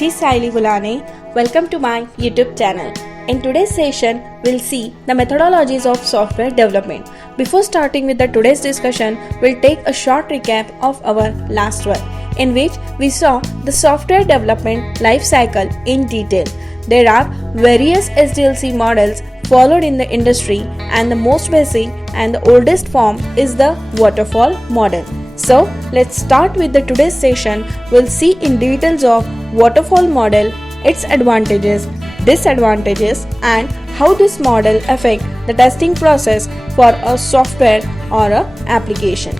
This is Saili Bulane. Welcome to my YouTube channel. In today's session, we'll see the methodologies of software development. Before starting with the today's discussion, we'll take a short recap of our last one, in which we saw the software development life cycle in detail. There are various SDLC models followed in the industry, and the most basic and the oldest form is the waterfall model. So let's start with the today's session. We'll see in details of waterfall model, its advantages, disadvantages, and how this model affect the testing process for a software or a application.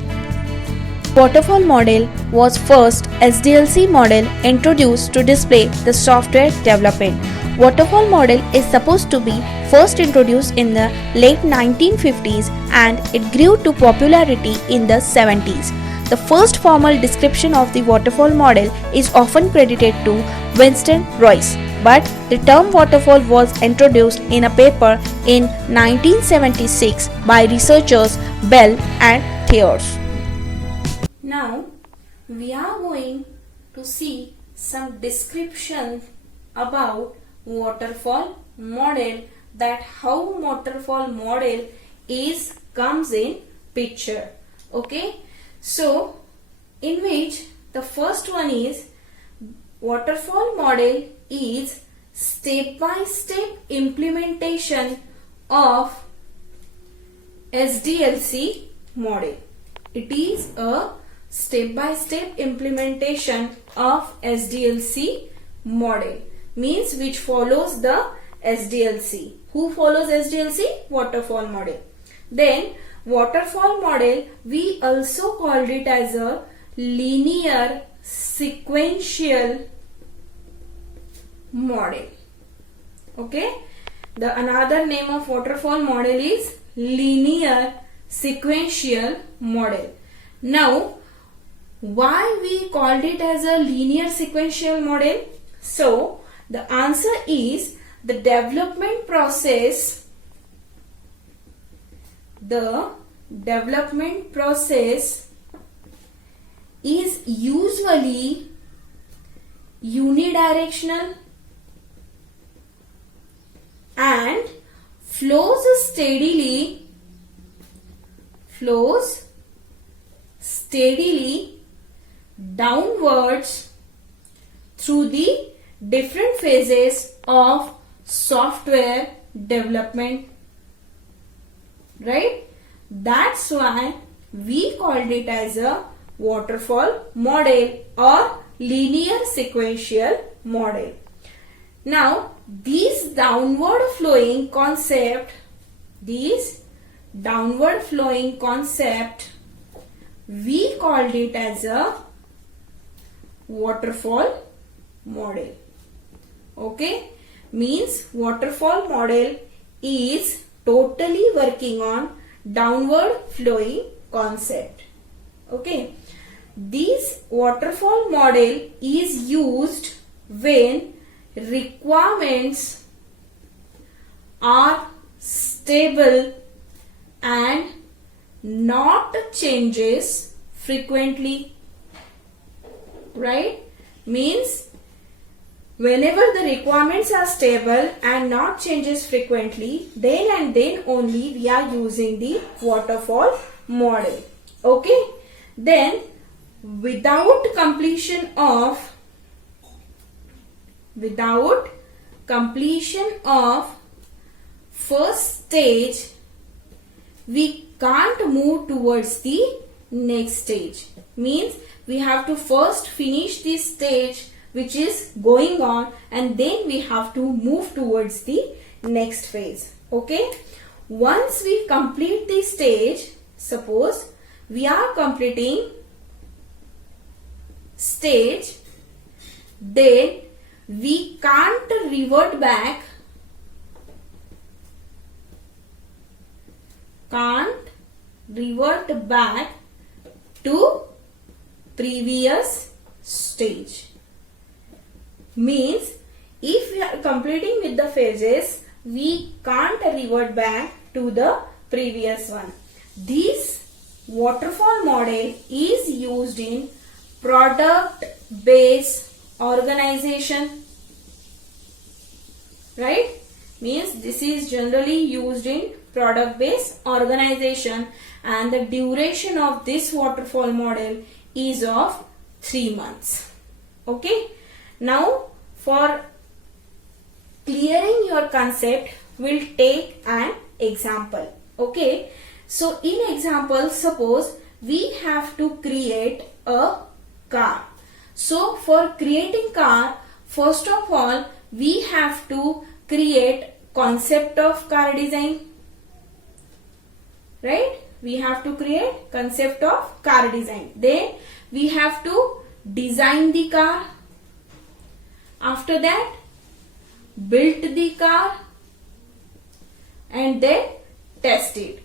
Waterfall model was first SDLC model introduced to display the software development. Waterfall model is supposed to be first introduced in the late 1950s and it grew to popularity in the 70s. The first formal description of the waterfall model is often credited to Winston Royce, but the term waterfall was introduced in a paper in 1976 by researchers Bell and Thayers. Now we are going to see some description about waterfall model, that how waterfall model comes in picture. Okay, so in which the first one is waterfall model is step-by-step implementation of SDLC model. It is a step-by-step implementation of SDLC model, means which follows the SDLC. Who follows SDLC? Waterfall model. Then waterfall model, we also called it as a linear sequential model. Okay, the another name of waterfall model is linear sequential model. Now why we called it as a linear sequential model? So the answer is the development process is usually unidirectional and flows steadily downwards through the different phases of software development, right? That's why we called it as a waterfall model or linear sequential model. Now this downward flowing concept we called it as a waterfall model. Okay, means waterfall model is totally working on downward flowing concept. Okay, this waterfall model is used when requirements are stable and not changes frequently, right? Means whenever the requirements are stable and not changes frequently, then and then only we are using the waterfall model. Okay, then without completion of first stage, we can't move towards the next stage. Means we have to first finish this stage which is going on and then we have to move towards the next phase. Okay, once we complete this stage, suppose we are completing stage, then we can't revert back to previous stage. Means if we are completing with the phases, we can't revert back to the previous one. This waterfall model is used in product based organization, right? Means this is generally used in product based organization, and the duration of this waterfall model is of 3 months. Okay, now for clearing your concept, we'll take an example. Okay, so in example, suppose we have to create a car. So for creating car, first of all we have to create concept of car design, right? We have to create concept of car design. Then we have to design the car. After that, build the car and then test it.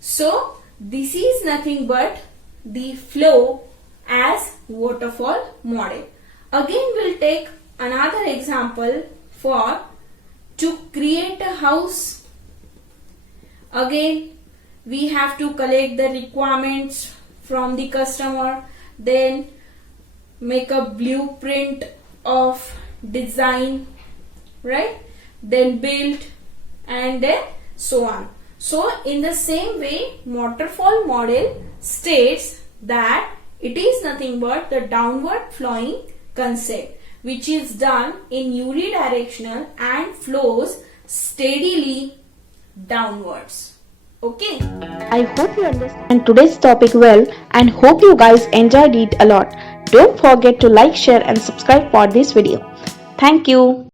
So this is nothing but the flow as waterfall model. Again we'll take another example for to create a house. Again we have to collect the requirements from the customer, then make a blueprint of design, right? Then build and then so on. So in the same way, waterfall model states that it is nothing but the downward flowing concept which is done in unidirectional and flows steadily downwards. Okay. I hope you understand today's topic well and hope you guys enjoyed it a lot. Don't forget to like, share and subscribe for this video. Thank you.